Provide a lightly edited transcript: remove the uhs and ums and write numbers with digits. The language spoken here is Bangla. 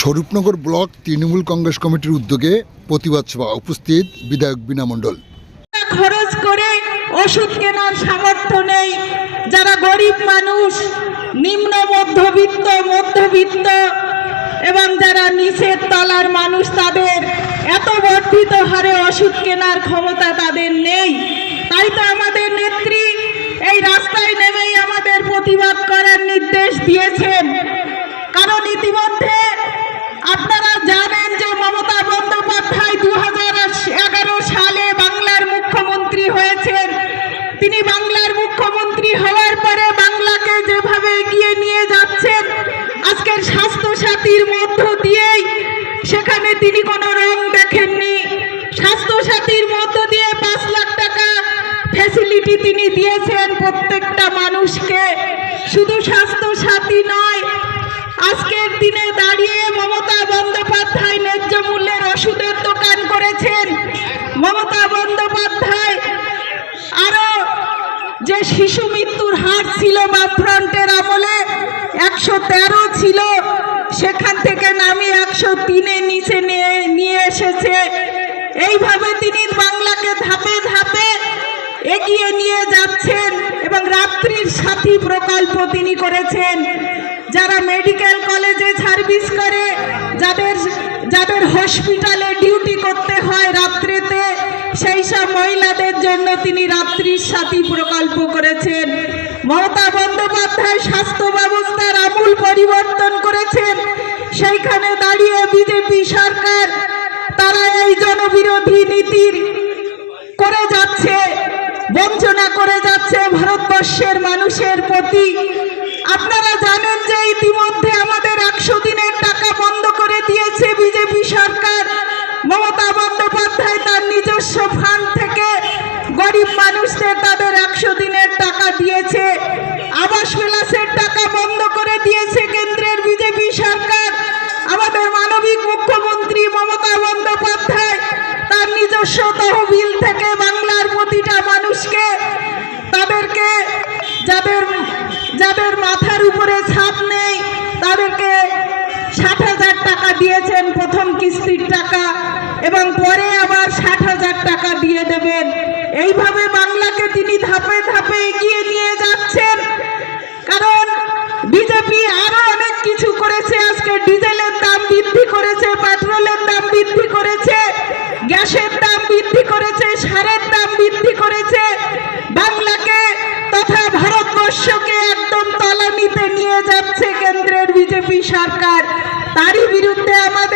স্বরূপনগর ব্লক তৃণমূল কংগ্রেস কমিটির উদ্যোগে প্রতিবাদ সভা, উপস্থিত বিধায়ক বীণা মণ্ডল। খরচ করে ওষুধ কেনার সামর্থ্য নেই, যারা গরিব মানুষ, নিম্ন মধ্যবিত্ত এবং যারা নিচের তলার মানুষ, তাদের এত বর্ধিত হারে ওষুধ কেনার ক্ষমতা তাদের নেই। তাই তো আমাদের নেত্রী এই রাস্তায় নেমেই আমাদের প্রতিবাদ করার নির্দেশ দিয়েছেন। কারণ ইতিমধ্যে আপনারা জানেন যে মমতা বন্দ্যোপাধ্যায় 2011 সালে বাংলার মুখ্যমন্ত্রী হয়েছেন। তিনি বাংলার মুখ্যমন্ত্রী হওয়ার পরে বাংলাকে যেভাবে এগিয়ে নিয়ে যাচ্ছেন, আজকের স্বাস্থ্যসাথীর মধ্য দিয়েই সেখানে তিনি কোনো রং দেখেননি। স্বাস্থ্যসাথীর মধ্য দিয়ে 5 লাখ টাকা ফ্যাসিলিটি তিনি দিয়েছেন প্রত্যেকটা মানুষকে। শুধু স্বাস্থ্যসাথী নয়, আজকের দিনে দাঁড়িয়ে মমতা বন্দ্যোপাধ্যায় ন্যায্য মূল্যের ওষুধের দোকান করেছেন। মমতা বন্দ্যোপাধ্যায় আরো যে শিশু মৃত্যুর হার ছিল বামফ্রন্টের আমলে 113 ছিল, সেখান থেকে নামিয়ে 103-এ নিচে নিয়ে এসেছে। এইভাবে তিনি বাংলাকে ধাপে ধাপে এগিয়ে নিয়ে যাচ্ছেন এবং রাত্রির সাথী প্রকল্প তিনি করেছেন। যারা মেডিকেল কলেজে সার্ভিস করে, যাদের হসপিটালে ডিউটি করতে হয় রাত্রিতে, সেই সব মহিলাদের জন্য তিনি রাত্রির সাথী প্রকল্প করেছেন। মমতা বন্দ্যোপাধ্যায় স্বাস্থ্য ব্যবস্থার আমূল পরিবর্তন করেছেন। সেইখানে দাঁড়িয়ে বিজেপি সরকার তারা এই জনবিরোধী নীতির করে যাচ্ছে, বঞ্চনা করে যাচ্ছে ভারতবর্ষের মানুষের প্রতি। আপনারা জানেন যে ইতিমধ্যে আমাদের 100 দিনের টাকা বন্ধ করে দিয়েছে বিজেপি সরকার। মমতা বন্দ্যোপাধ্যায় তার নিজস্ব ফান্ড থেকে গরিব মানুষদের তাদের 100 দিনের টাকা দিয়েছে। আবাস বিলাসের টাকা বন্ধ করে দিয়েছে কেন্দ্রের বিজেপি সরকার। আমাদের মানবিক মুখ্যমন্ত্রী মমতা বন্দ্যোপাধ্যায় তার নিজস্ব তহবিল থেকে বাংলার প্রতিটা মানুষকে, তাদেরকে যাদের মাথার উপরে ছাদ নেই, তাদেরকে 60,000 টাকা দিয়েছেন প্রথম কিস্তির টাকা, এবং পরে আবার 60,000 টাকা দিয়ে দেবেন। এইভাবে বাংলাকে তিনি ধাপে ধাপে এগিয়ে নিয়ে যাচ্ছেন। কারণ বিজেপি আরো অনেক কিছু করেছে। আজকে ডিজেলের দাম বৃদ্ধি করেছে, পেট্রোলের দাম বৃদ্ধি করেছে, গ্যাসের দাম বৃদ্ধি করেছে, সারের দাম বৃদ্ধি করেছে। বাংলাকে তথা ভারতবর্ষকে একদম তলানিতে নিয়ে যাচ্ছে কেন্দ্রের বিজেপি সরকার। তারই বিরুদ্ধে আমাদের